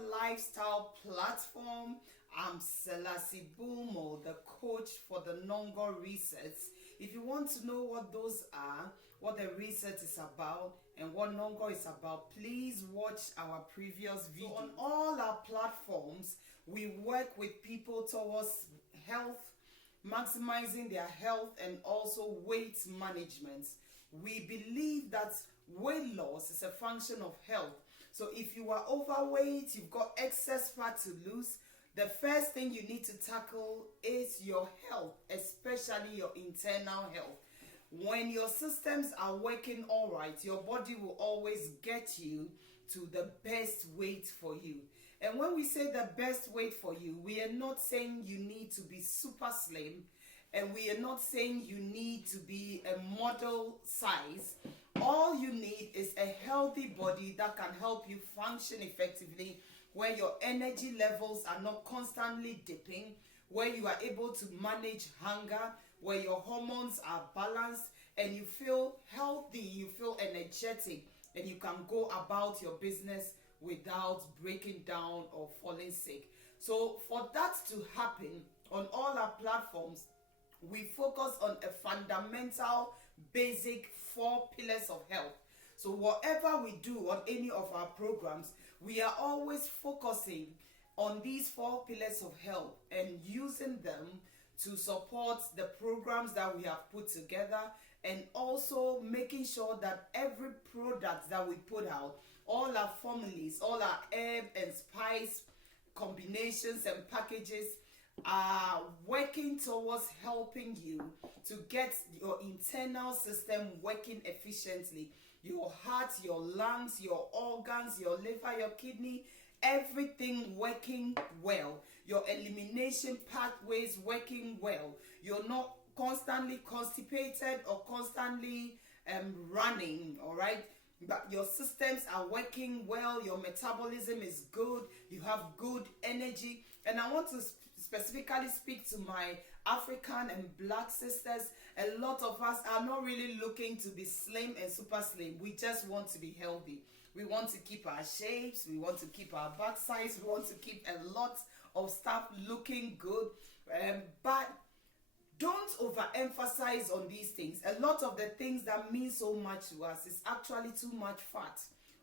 NongorLifestyle platform. I'm Selassie Bumo, the coach for the Nongor resets. If you want to know what those are, what the reset is about, and what Nongor is about, please watch our previous video. So on all our platforms, we work with people towards health, maximizing their health, and also weight management. We believe that weight loss is a function of health. So if you are overweight, you've got excess fat to lose, the first thing you need to tackle is your health, especially your internal health. When your systems are working all right, your body will always get you to the best weight for you. And when we say the best weight for you, we are not saying you need to be super slim, and we are not saying you need to be a model size. All you need is a healthy body that can help you function effectively, where your energy levels are not constantly dipping, where you are able to manage hunger, where your hormones are balanced, and you feel healthy, you feel energetic, and you can go about your business without breaking down or falling sick. So for that to happen, on all our platforms, we focus on a fundamental, basic 4 pillars of health. So whatever we do on any of our programs, we are always focusing on these 4 pillars of health and using them to support the programs that we have put together, and also making sure that every product that we put out, all our formulas, all our herb and spice combinations and packages are working towards helping you to get your internal system working efficiently. Your heart, your lungs, your organs, your liver, your kidney, everything working well. Your elimination pathways working well. You're not constantly constipated or constantly running, all right? But your systems are working well. Your metabolism is good. You have good energy. And I want to specifically speak to my African and Black sisters. A lot of us are not really looking to be slim and super slim. We just want to be healthy. We want to keep our shapes. We want to keep our back size. We want to keep a lot of stuff looking good. But don't overemphasize on these things. A lot of the things that mean so much to us is actually too much fat.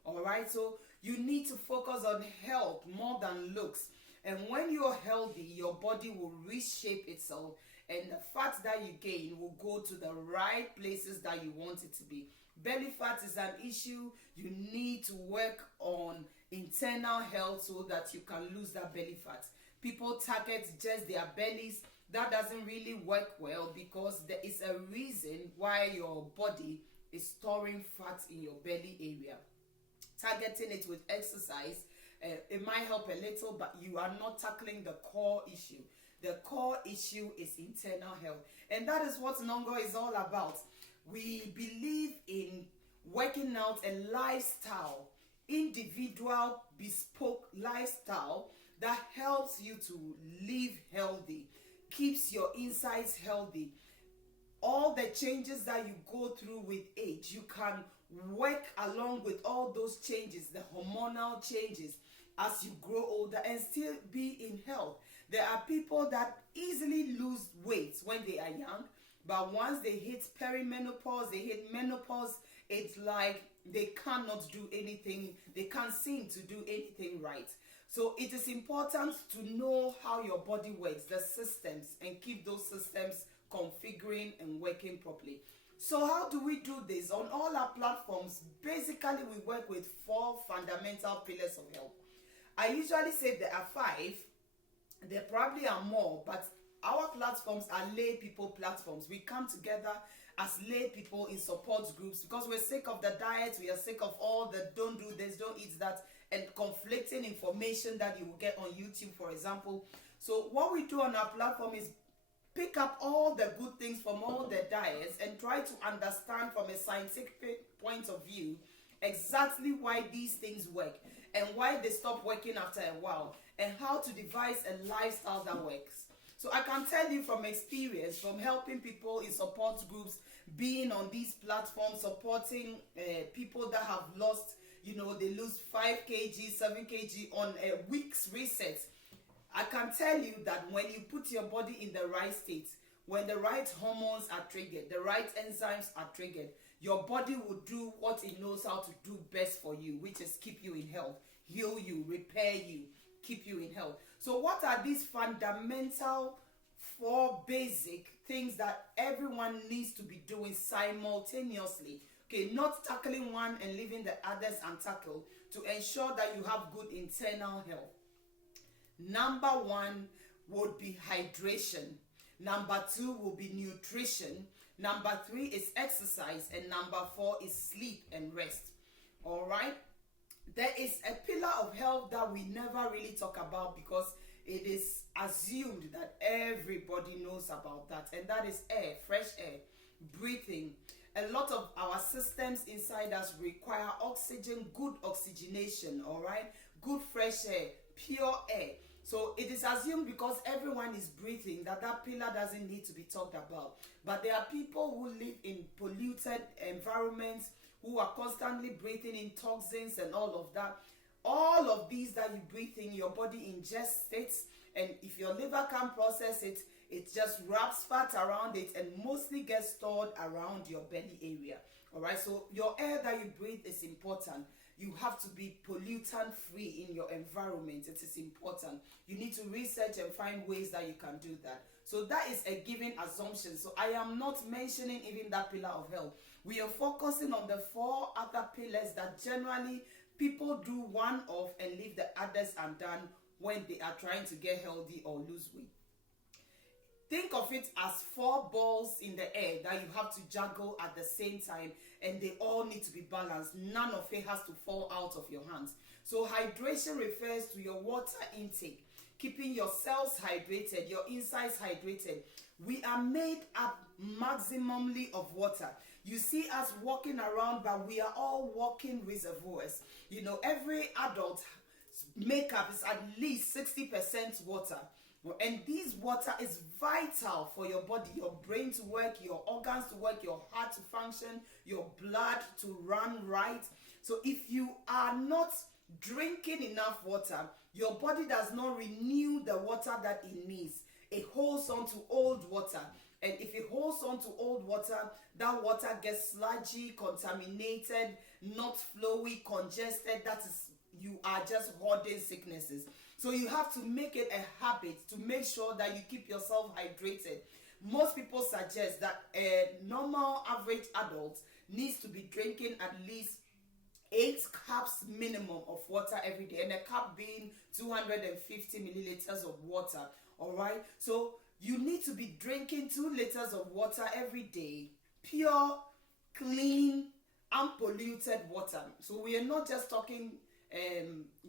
All right, so you need to focus on health more than looks. And when you're healthy, your body will reshape itself, and the fat that you gain will go to the right places that you want it to be. Belly fat is an issue. You need to work on internal health so that you can lose that belly fat. People target just their bellies. That doesn't really work well, because there is a reason why your body is storing fat in your belly area. Targeting it with exercise, it might help a little, but you are not tackling the core issue. The core issue is internal health. And that is what Nongor is all about. We believe in working out a lifestyle, individual, bespoke lifestyle that helps you to live healthy, keeps your insides healthy. All the changes that you go through with age, you can work along with all those changes, the hormonal changes, as you grow older and still be in health. There are people that easily lose weight when they are young, but once they hit perimenopause, they hit menopause, it's like they cannot do anything, they can't seem to do anything right. So it is important to know how your body works, the systems, and keep those systems configuring and working properly. So how do we do this? On all our platforms, basically we work with 4 fundamental pillars of health. I usually say there are 5. There probably are more, but our platforms are lay people platforms. We come together as lay people in support groups because we're sick of the diet, we are sick of all the don't do this, don't eat that, and conflicting information that you will get on YouTube, for example. So what we do on our platform is pick up all the good things from all the diets and try to understand from a scientific point of view exactly why these things work and why they stop working after a while, and how to devise a lifestyle that works. So I can tell you from experience, from helping people in support groups, being on these platforms, supporting people that have lost they lose 5 kg, 7 kg on a week's reset. I can tell you that when you put your body in the right state, when the right hormones are triggered, the right enzymes are triggered, your body will do what it knows how to do best for you, which is keep you in health, heal you, repair you, keep you in health. So what are these fundamental 4 basic things that everyone needs to be doing simultaneously? Okay, not tackling one and leaving the others untackled, to ensure that you have good internal health. Number 1 would be hydration. Number 2 will be nutrition. Number 3 is exercise. And number 4 is sleep and rest. All right? There is a pillar of health that we never really talk about, because it is assumed that everybody knows about that. And that is air, fresh air, breathing. A lot of our systems inside us require oxygen, good oxygenation, all right? Good fresh air, pure air. So it is assumed, because everyone is breathing, that pillar doesn't need to be talked about. But there are people who live in polluted environments, who are constantly breathing in toxins and all of that. All of these that you breathe in, your body ingests it, and if your liver can't process it, it just wraps fat around it and mostly gets stored around your belly area. All right, so your air that you breathe is important. You have to be pollutant free in your environment. It is important. You need to research and find ways that you can do that. So that is a given assumption. So I am not mentioning even that pillar of health. We are focusing on the 4 other pillars that generally people do one of and leave the others undone when they are trying to get healthy or lose weight. Think of it as 4 balls in the air that you have to juggle at the same time, and they all need to be balanced. None of it has to fall out of your hands. So hydration refers to your water intake, keeping your cells hydrated, your insides hydrated. We are made up maximally of water. You see us walking around, but we are all walking reservoirs. Every adult makeup is at least 60% water. And this water is vital for your body, your brain to work, your organs to work, your heart to function, your blood to run right. So if you are not drinking enough water, your body does not renew the water that it needs. It holds on to old water. And if it holds on to old water, that water gets sludgy, contaminated, not flowy, congested. That is, you are just hoarding sicknesses. So you have to make it a habit to make sure that you keep yourself hydrated. Most people suggest that a normal average adult needs to be drinking at least 8 cups minimum of water every day, and a cup being 250 milliliters of water. All right, so you need to be drinking 2 liters of water every day, pure, clean, unpolluted water. So we are not just talking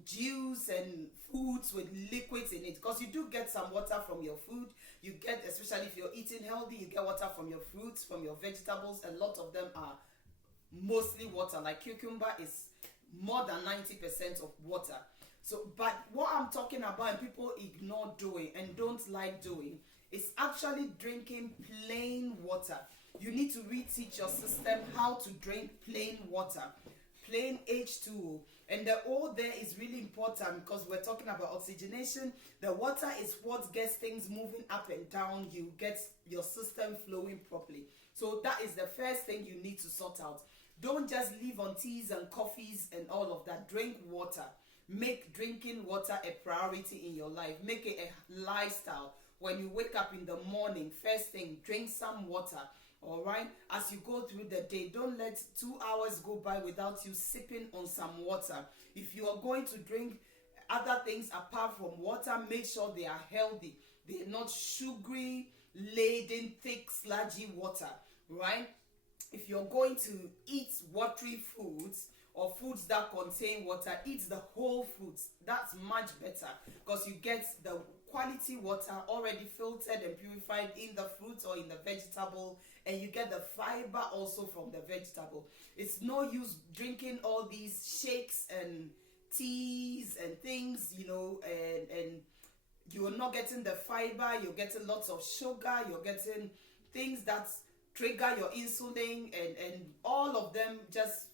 juice and foods with liquids in it, because you do get some water from your food. You get, especially if you're eating healthy, you get water from your fruits, from your vegetables. A lot of them are mostly water. Like cucumber is more than 90% of water. So, but what I'm talking about and people ignore doing and don't like doing is actually drinking plain water. You need to reteach your system how to drink plain water, plain H2O. And the O there is really important, because we're talking about oxygenation. The water is what gets things moving up and down. You get your system flowing properly. So that is the first thing you need to sort out. Don't just live on teas and coffees and all of that. Drink water. Make drinking water a priority in your life. Make it a lifestyle. When you wake up in the morning, first thing, drink some water. All right, as you go through the day, don't let 2 hours go by without you sipping on some water. If you are going to drink other things apart from water, make sure they are healthy. They're not sugary, laden, thick, sludgy water, right? If you're going to eat watery foods or foods that contain water, eat the whole foods. That's much better, because you get the quality water already filtered and purified in the fruit or in the vegetable, and you get the fiber also from the vegetable. It's no use drinking all these shakes and teas and things, and you're not getting the fiber. You're getting lots of sugar. You're getting things that trigger your insulin, and all of them just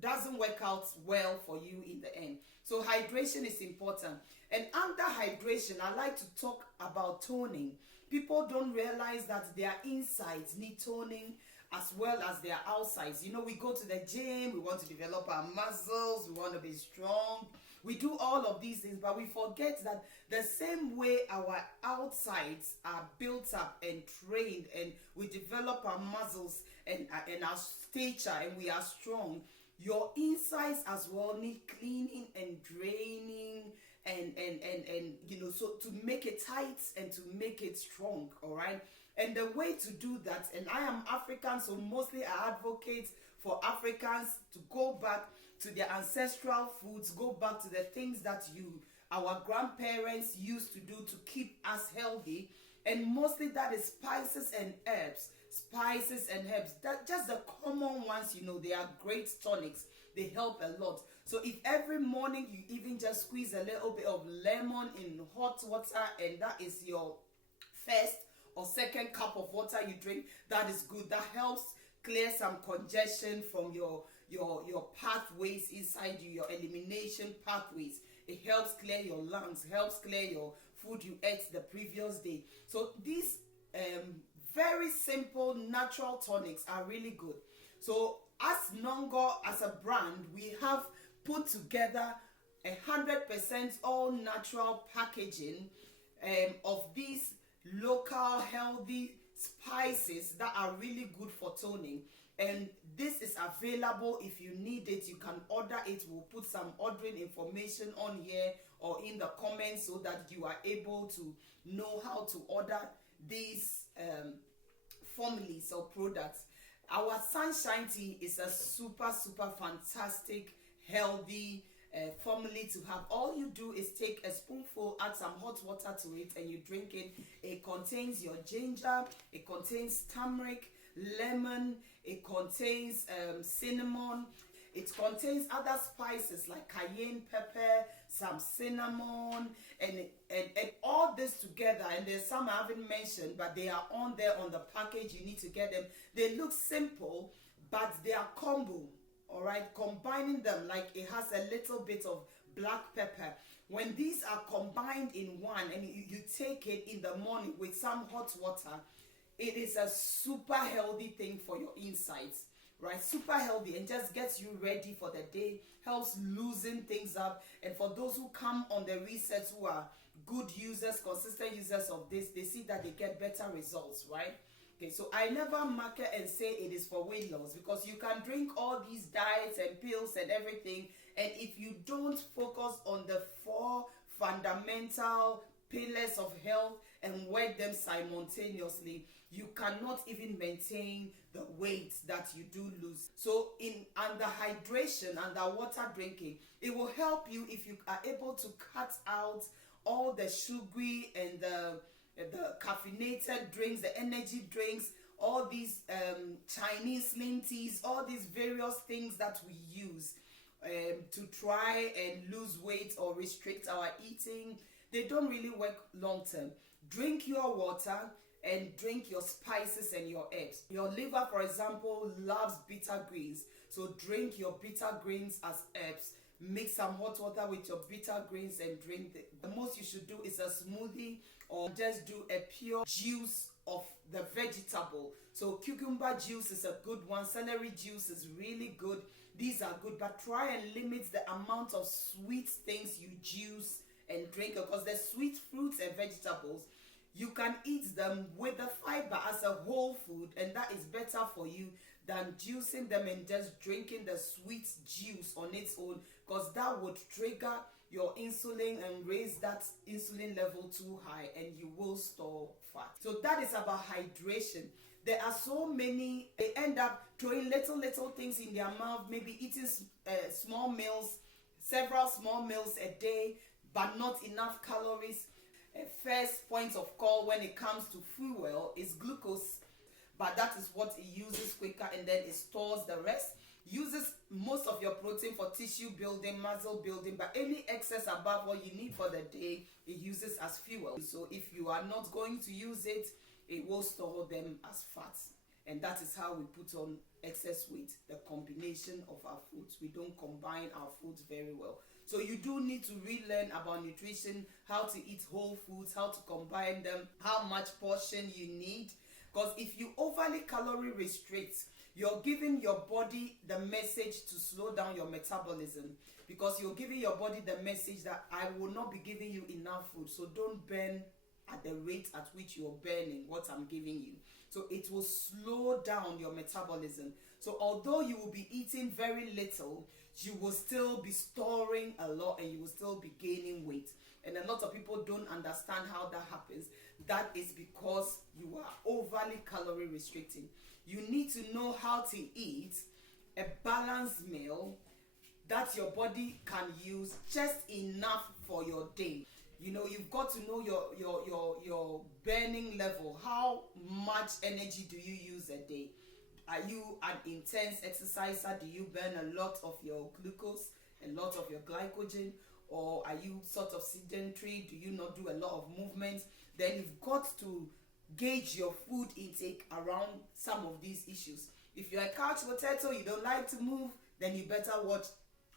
doesn't work out well for you in the end. So hydration is important. And under hydration, I like to talk about toning. People don't realize that their insides need toning as well as their outsides. You know, we go to the gym, we want to develop our muscles, we want to be strong. We do all of these things, but we forget that the same way our outsides are built up and trained, and we develop our muscles and our stature, and we are strong, your insides as well need cleaning and draining and you know, so to make it tight and to make it strong. All right. And the way to do that, and I am African, so mostly I advocate for Africans to go back to their ancestral foods, go back to the things that our grandparents used to do to keep us healthy. And mostly that is spices and herbs. Spices and herbs, that just the common ones, you know, they are great tonics. They help a lot. So if every morning you even just squeeze a little bit of lemon in hot water, and that is your first or second cup of water you drink, that is good. That helps clear some congestion from your pathways inside you, your elimination pathways. It helps clear your lungs, helps clear your food you ate the previous day. So these very simple natural tonics are really good. So as Nongor, as a brand, we have put together 100% all natural packaging of these local healthy spices that are really good for toning. And this is available. If you need it, you can order it. We'll put some ordering information on here or in the comments so that you are able to know how to order these formulas or products. Our sunshine tea is a super fantastic healthy formula to have. All you do is take a spoonful, add some hot water to it, and you drink it. It contains your ginger, it contains turmeric, lemon, it contains cinnamon, it contains other spices like cayenne pepper, some cinnamon, and all this together. And there's some I haven't mentioned, but they are on there on the package. You need to get them. They look simple, but they are combo. All right, combining them, like it has a little bit of black pepper. When these are combined in one, and you take it in the morning with some hot water, it is a super healthy thing for your insides, right? Super healthy, and just gets you ready for the day, helps loosen things up. And for those who come on the research, who are good users, consistent users of this, they see that they get better results, right? Okay, so I never market and say it is for weight loss, because you can drink all these diets and pills and everything, and if you don't focus on the 4 fundamental pillars of health and work them simultaneously, you cannot even maintain the weight that you do lose. So under hydration, under water drinking, it will help you if you are able to cut out all the sugary and the caffeinated drinks, the energy drinks, all these Chinese slim teas, all these various things that we use to try and lose weight or restrict our eating. They don't really work long term. Drink your water and drink your spices and your herbs. Your liver, for example, loves bitter greens. So drink your bitter greens as herbs. Mix some hot water with your bitter greens and drink it. The most you should do is a smoothie, or just do a pure juice of the vegetable. So cucumber juice is a good one. Celery juice is really good. These are good, but try and limit the amount of sweet things you juice and drink, because the sweet fruits and vegetables, you can eat them with the fiber as a whole food, and that is better for you than juicing them and just drinking the sweet juice on its own, because that would trigger your insulin and raise that insulin level too high, and you will store fat. So that is about hydration. There are so many, they end up throwing little things in their mouth, maybe eating small meals, several small meals a day, but not enough calories. First point of call when it comes to fuel is glucose, but that is what it uses quicker, and then it stores the rest. Uses most of your protein for tissue building, muscle building, but any excess above what you need for the day, it uses as fuel. So if you are not going to use it, it will store them as fats. and that is how we put on excess weight, the combination of our foods. We don't combine our foods very well. So you do need to relearn about nutrition, how to eat whole foods, how to combine them, how much portion you need. Because if you overly calorie restrict, you're giving your body the message to slow down your metabolism, because you're giving your body the message that I will not be giving you enough food, so don't burn at the rate at which you're burning what I'm giving you. So it will slow down your metabolism. So although you will be eating very little, you will still be storing a lot and you will still be gaining weight. And a lot of people don't understand how that happens. That is because you are overly calorie restricting. You need to know how to eat a balanced meal that your body can use just enough for your day. You know, you've got to know your burning level. How much energy do you use a day? Are you an intense exerciser? Do you burn a lot of your glucose, a lot of your glycogen? Or are you sort of sedentary? Do you not do a lot of movement? Then you've got to gauge your food intake around some of these issues. If you're a couch potato, you don't like to move, then you better watch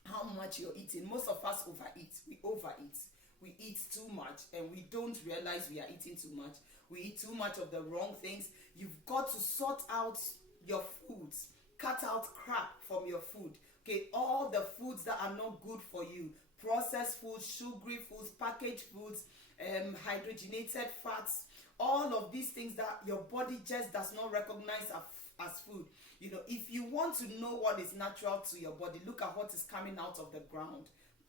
how much you're eating. Most of us overeat. We overeat. We eat too much and we don't realize we are eating too much. We eat too much of the wrong things. You've got to sort out your foods. Cut out crap from your food. Okay, all the foods that are not good for you. Processed foods, sugary foods, packaged foods, hydrogenated fats. All of these things that your body just does not recognize as food. You know, if you want to know what is natural to your body, look at what is coming out of the ground.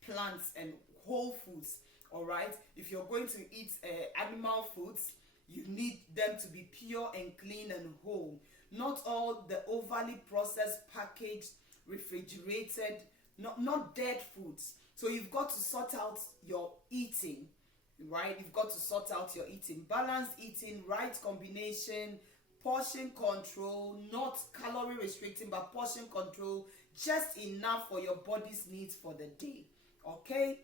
Plants and whole foods. All right, if you're going to eat animal foods, you need them to be pure and clean and whole. Not all the overly processed, packaged, refrigerated, not dead foods. So you've got to sort out your eating, right? You've got to sort out your eating. Balanced eating, right combination, portion control, not calorie restricting, but portion control, just enough for your body's needs for the day, okay?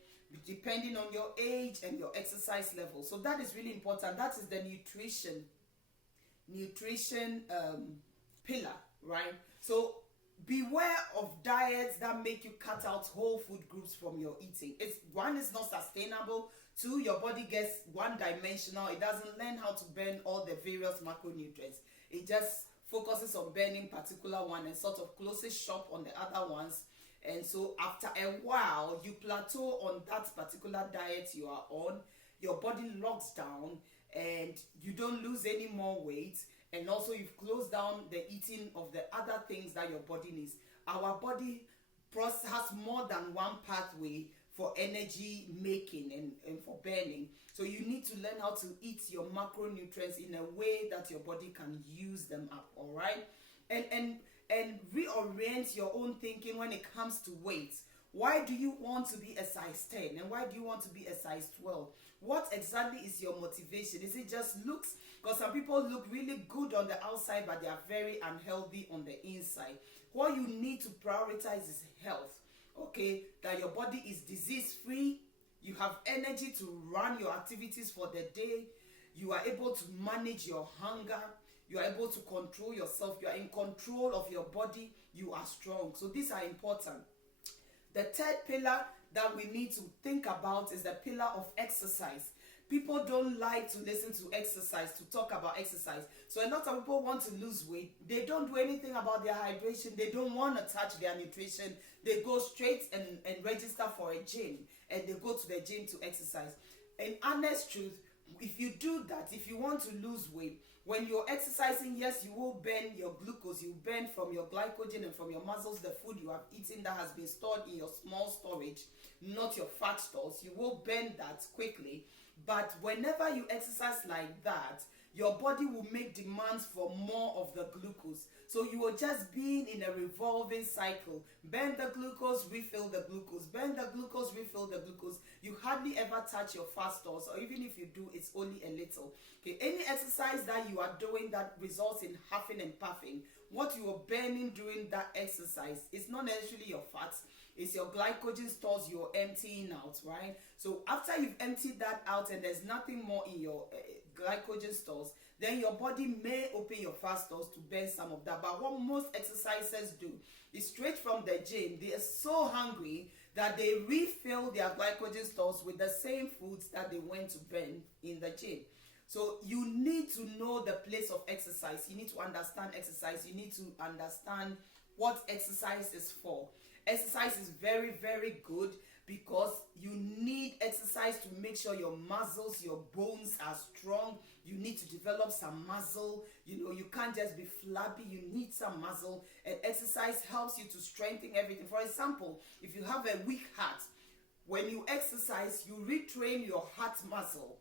Depending on your age and your exercise level. So that is really important. That is the nutrition pillar, right? So beware of diets that make you cut out whole food groups from your eating. One is not sustainable. Two, your body gets one-dimensional. It doesn't learn how to burn all the various macronutrients. It just focuses on burning particular one and sort of closes shop on the other ones. And so after a while, you plateau on that particular diet you are on. Your body locks down and you don't lose any more weight. And also you've closed down the eating of the other things that your body needs. Our body has more than one pathway for energy making and for burning. So you need to learn how to eat your macronutrients in a way that your body can use them up, all right? And reorient your own thinking when it comes to weight. Why do you want to be a size 10 and why do you want to be a size 12? What exactly is your motivation? Is it just looks? Because some people look really good on the outside but they are very unhealthy on the inside. What you need to prioritize is health, okay? That your body is disease free, you have energy to run your activities for the day, you are able to manage your hunger, you are able to control yourself. You are in control of your body. You are strong. So these are important. The third pillar that we need to think about is the pillar of exercise. People don't like to listen to exercise, to talk about exercise. So a lot of people want to lose weight. They don't do anything about their hydration. They don't want to touch their nutrition. They go straight and register for a gym. And they go to the gym to exercise. In honest truth, if you do that, if you want to lose weight, when you're exercising, yes, you will burn your glucose. You burn from your glycogen and from your muscles the food you have eaten that has been stored in your small storage, not your fat stores. You will burn that quickly. But whenever you exercise like that, your body will make demands for more of the glucose. So you are just being in a revolving cycle. Burn the glucose, refill the glucose. Burn the glucose, refill the glucose. You hardly ever touch your fat stores, or even if you do, it's only a little. Okay, any exercise that you are doing that results in huffing and puffing, what you are burning during that exercise is not necessarily your fats. It's your glycogen stores you're emptying out, right? So after you've emptied that out and there's nothing more in your glycogen stores, then your body may open your fat stores to burn some of that. But what most exercisers do is straight from the gym, they are so hungry that they refill their glycogen stores with the same foods that they went to burn in the gym. So you need to know the place of exercise. You need to understand exercise. You need to understand what exercise is for. Exercise is very, very good because you need exercise to make sure your muscles, your bones are strong. You need to develop some muscle. You know, you can't just be flabby. You need some muscle. And exercise helps you to strengthen everything. For example, if you have a weak heart, when you exercise, you retrain your heart muscle.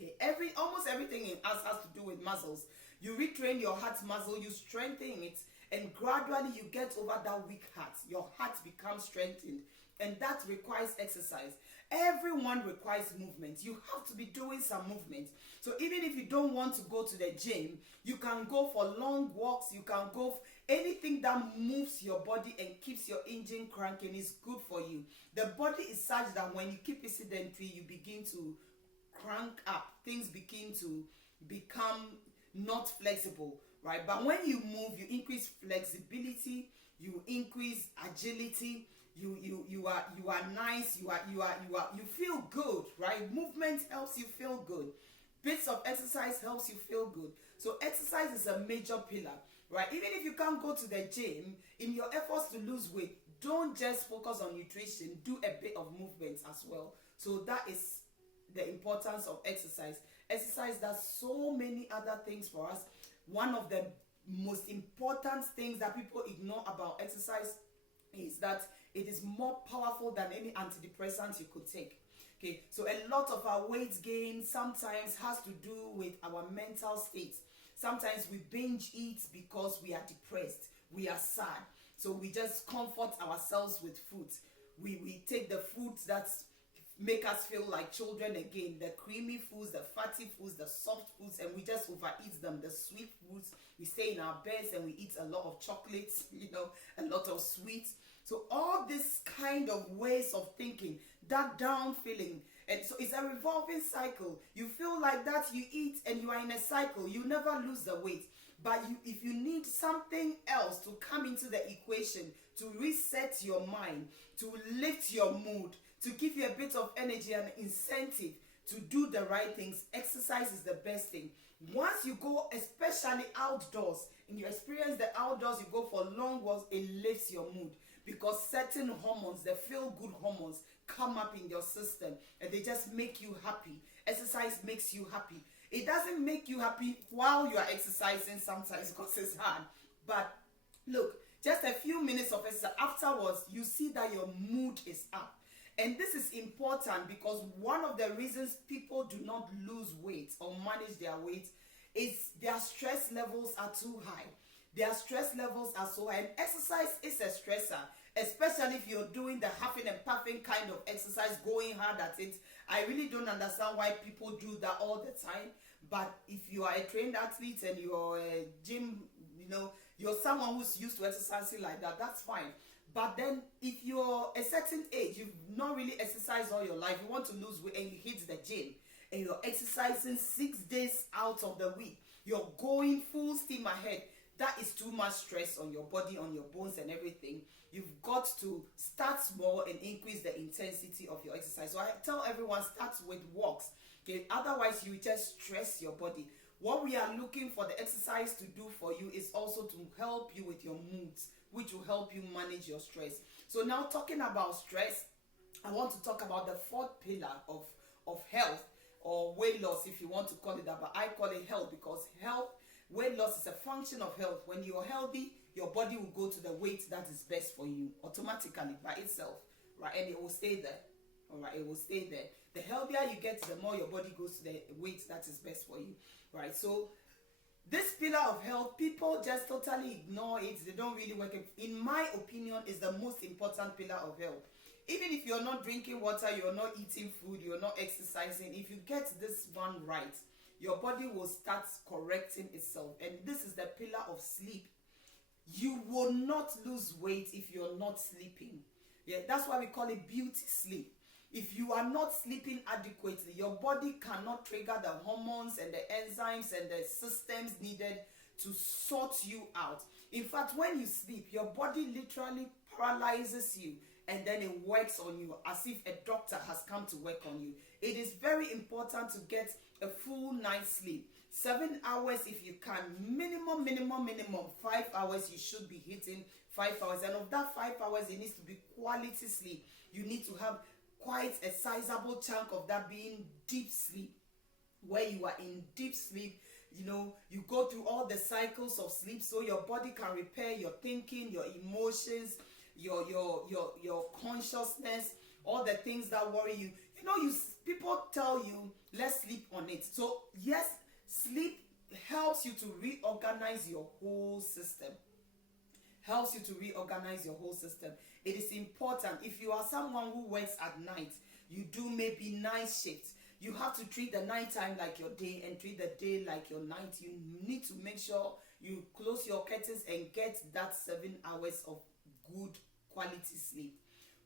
Okay, almost everything in us has to do with muscles. You retrain your heart muscle, you strengthen it, and gradually you get over that weak heart. Your heart becomes strengthened, and that requires exercise. Everyone requires movement. You have to be doing some movement. So even if you don't want to go to the gym, you can go for long walks. You can go anything that moves your body and keeps your engine cranking is good for you. The body is such that when you keep it sedentary, you begin to crank up. Things begin to become not flexible, right? But when you move, you increase flexibility, you increase agility. You are nice. You feel good, right? Movement helps you feel good. Bits of exercise helps you feel good. So exercise is a major pillar, right? Even if you can't go to the gym, in your efforts to lose weight, don't just focus on nutrition. Do a bit of movement as well. So that is the importance of exercise. Exercise does so many other things for us. One of the most important things that people ignore about exercise is that it is more powerful than any antidepressant you could take. Okay, so a lot of our weight gain sometimes has to do with our mental state. Sometimes we binge eat because we are depressed, we are sad. So we just comfort ourselves with food. We take the foods that make us feel like children again, the creamy foods, the fatty foods, the soft foods, and we just overeat them. The sweet foods, we stay in our beds and we eat a lot of chocolates, a lot of sweets. So all this kind of ways of thinking, that down feeling, and so it's a revolving cycle. You feel like that, you eat and you are in a cycle. You never lose the weight. But if you need something else to come into the equation, to reset your mind, to lift your mood, to give you a bit of energy and incentive to do the right things, exercise is the best thing. Once you go, especially outdoors, and you experience the outdoors, you go for long walks, it lifts your mood. Because certain hormones, the feel-good hormones, come up in your system and they just make you happy. Exercise makes you happy. It doesn't make you happy while you are exercising sometimes because it's hard. But look, just a few minutes of exercise afterwards, you see that your mood is up. And this is important because one of the reasons people do not lose weight or manage their weight is their stress levels are too high. Their stress levels are so high. And exercise is a stressor, especially if you're doing the huffing and puffing kind of exercise, going hard at it. I really don't understand why people do that all the time. But if you are a trained athlete and you're a gym, you're someone who's used to exercising like that, that's fine. But then if you're a certain age, you've not really exercised all your life, you want to lose weight and you hit the gym and you're exercising 6 days out of the week, you're going full steam ahead, that is too much stress on your body, on your bones and everything. You've got to start small and increase the intensity of your exercise. So I tell everyone, start with walks. Okay, otherwise you just stress your body. What we are looking for the exercise to do for you is also to help you with your moods, which will help you manage your stress. So now talking about stress, I want to talk about the fourth pillar of health or weight loss, if you want to call it that, but I call it health because weight loss is a function of health. When you're healthy, your body will go to the weight that is best for you automatically by itself, right? And it will stay there, all right? It will stay there. The healthier you get, the more your body goes to the weight that is best for you, right? So this pillar of health, people just totally ignore it. They don't really work it. In my opinion, is the most important pillar of health. Even if you're not drinking water, you're not eating food, you're not exercising, if you get this one right, your body will start correcting itself. And this is the pillar of sleep. You will not lose weight if you're not sleeping. Yeah, that's why we call it beauty sleep. If you are not sleeping adequately, your body cannot trigger the hormones and the enzymes and the systems needed to sort you out. In fact, when you sleep, your body literally paralyzes you, and then it works on you as if a doctor has come to work on you. It is very important to get a full night's sleep. 7 hours if you can. Minimum 5 hours. You should be hitting 5 hours, and of that 5 hours, it needs to be quality sleep. You need to have quite a sizable chunk of that being deep sleep, where you are in deep sleep. You know, you go through all the cycles of sleep so your body can repair your thinking, your emotions, your consciousness, all the things that worry you. You know, people tell you, let's sleep on it. So yes, sleep helps you to reorganize your whole system. Helps you to reorganize your whole system. It is important. If you are someone who works at night, you do maybe night shifts, you have to treat the nighttime like your day and treat the day like your night. You need to make sure you close your curtains and get that 7 hours of good quality sleep.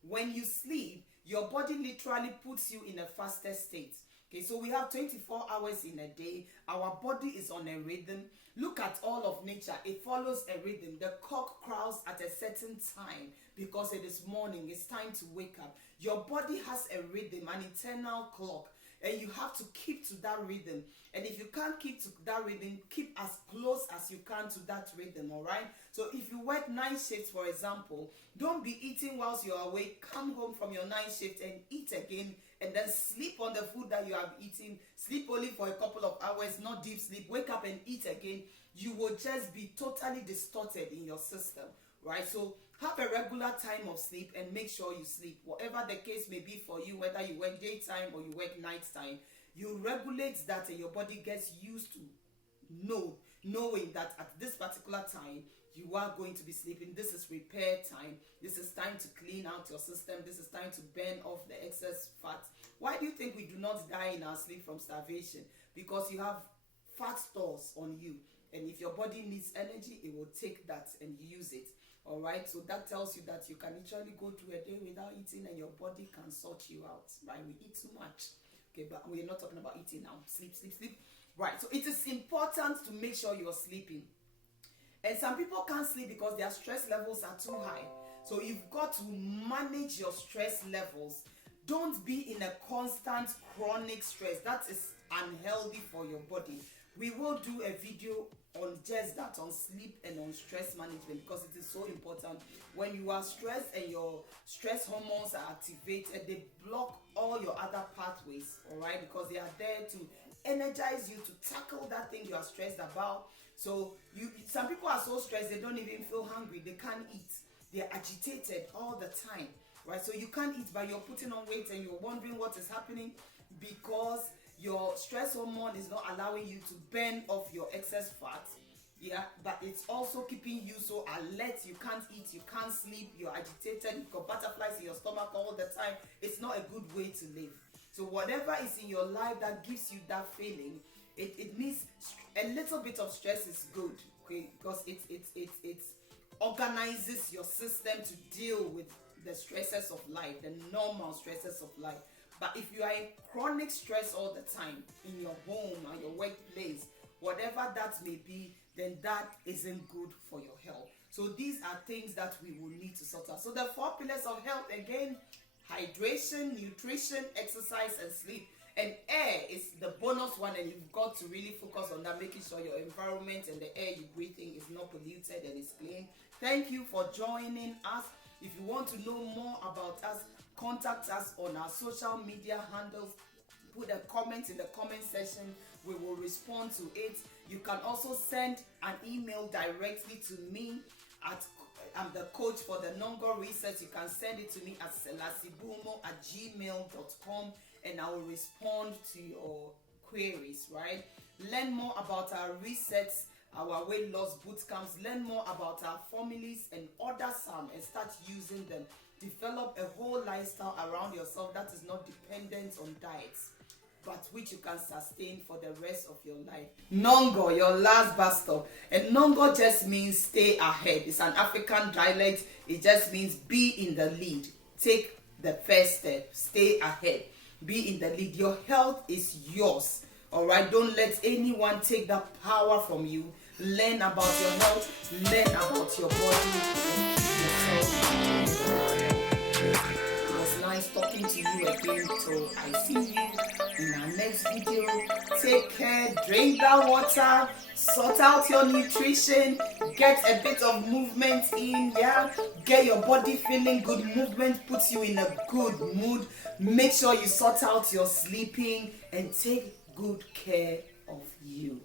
When you sleep, your body literally puts you in a faster state. Okay, so we have 24 hours in a day. Our body is on a rhythm. Look at all of nature. It follows a rhythm. The cock crows at a certain time because it is morning. It's time to wake up. Your body has a rhythm, an eternal clock, and you have to keep to that rhythm. And if you can't keep to that rhythm, keep as close as you can to that rhythm, all right? So if you work night shifts, for example, don't be eating whilst you're awake. Come home from your night shift and eat again, and then sleep on the food that you have eaten. Sleep only for a couple of hours, not deep sleep. Wake up and eat again. You will just be totally distorted in your system, right? So have a regular time of sleep and make sure you sleep. Whatever the case may be for you, whether you work daytime or you work nighttime, you regulate that and your body gets used to knowing that at this particular time, you are going to be sleeping. This is repair time. This is time to clean out your system. This is time to burn off the excess fat. Why do you think we do not die in our sleep from starvation? Because you have fat stores on you. And if your body needs energy, it will take that and use it. All right, so that tells you that you can literally go through a day without eating and your body can sort you out, right? We eat too much. Okay, but we're not talking about eating now. Sleep. Right, so it is important to make sure you're sleeping. And some people can't sleep because their stress levels are too high. So you've got to manage your stress levels. Don't be in a constant chronic stress. That is unhealthy for your body. We will do a video on just that, on sleep and on stress management, because it is so important. When you are stressed and your stress hormones are activated, they block all your other pathways, all right, because they are there to energize you to tackle that thing you are stressed about. So some people are so stressed they don't even feel hungry. They can't eat. They're agitated all the time, right? So you can't eat, but you're putting on weight and you're wondering what is happening because your stress hormone is not allowing you to burn off your excess fat. Yeah, but it's also keeping you so alert. You can't eat, you can't sleep, you're agitated, you've got butterflies in your stomach all the time. It's not a good way to live. So whatever is in your life that gives you that feeling, it means a little bit of stress is good, okay? Because it organizes your system to deal with the stresses of life, the normal stresses of life. But if you are in chronic stress all the time, in your home or your workplace, whatever that may be, then that isn't good for your health. So these are things that we will need to sort out. So the 4 pillars of health, again, hydration, nutrition, exercise, and sleep. And air is the bonus one, and you've got to really focus on that, making sure your environment and the air you're breathing is not polluted and is clean. Thank you for joining us. If you want to know more about us, contact us on our social media handles. Put a comment in the comment section. We will respond to it. You can also send an email directly to me I'm the coach for the Nongor Research. You can send it to me at selasibumo@gmail.com and I will respond to your queries, right? Learn more about our resets, our weight loss bootcamps. Learn more about our formulas and order some and start using them. Develop a whole lifestyle around yourself that is not dependent on diets, but which you can sustain for the rest of your life. Nongor, your last bus stop. And Nongor just means stay ahead. It's an African dialect. It just means be in the lead. Take the first step. Stay ahead. Be in the lead. Your health is yours. All right, don't let anyone take that power from you. Learn about your health, learn about your body, and keep yourself. It was nice talking to you again. So I see you in our next video. Take care, drink that water, sort out your nutrition, get a bit of movement in, yeah. Get your body feeling good. Movement puts you in a good mood. Make sure you sort out your sleeping and take good care of you.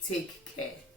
Take care.